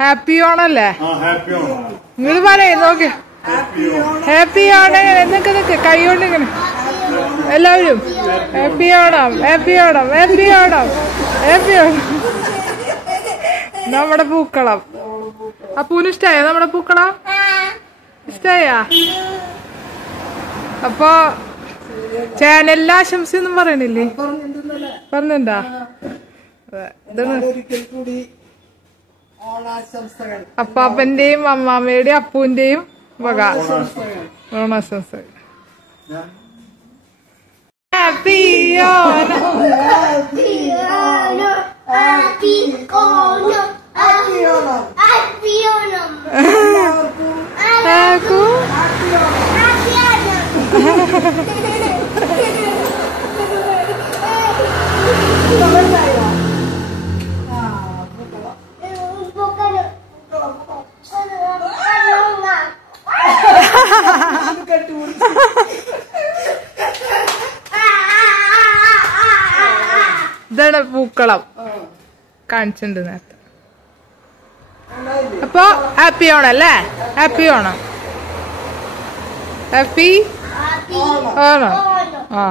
Happy ഓണല്ലേ? നിങ്ങൾ പറയേ നോക്ക്. ഹാപ്പി ഓണം. നിക്ക് കൈകൊണ്ട് ഇങ്ങനെ എല്ലാവരും happy Onam, happy Onam, happy Onam, happy Onam. നമ്മുടെ പൂക്കളം. അപ്പൂന് ഇഷ്ടായോ നമ്മുടെ പൂക്കളം? ഇഷ്ടായാ? അപ്പൊ ചാനലിലെ ആശംസയൊന്നും പറയണില്ലേ? പറഞ്ഞിണ്ടാ? അപ്പാപ്പന്റെയും അമ്മാമ്മയുടെയും അപ്പൂന്റെയും വക ഓണാശംസകൾ. Happy Onam, happy Onam, happy Onam, happy Onam, happy Onam, happy ഇതാണ് പൂക്കളം കാണിച്ചിട്ടുണ്ട് നേരത്തെ. അപ്പൊ ഹാപ്പി ഓണം അല്ലേ? Happy Onam, happy Onam. ആ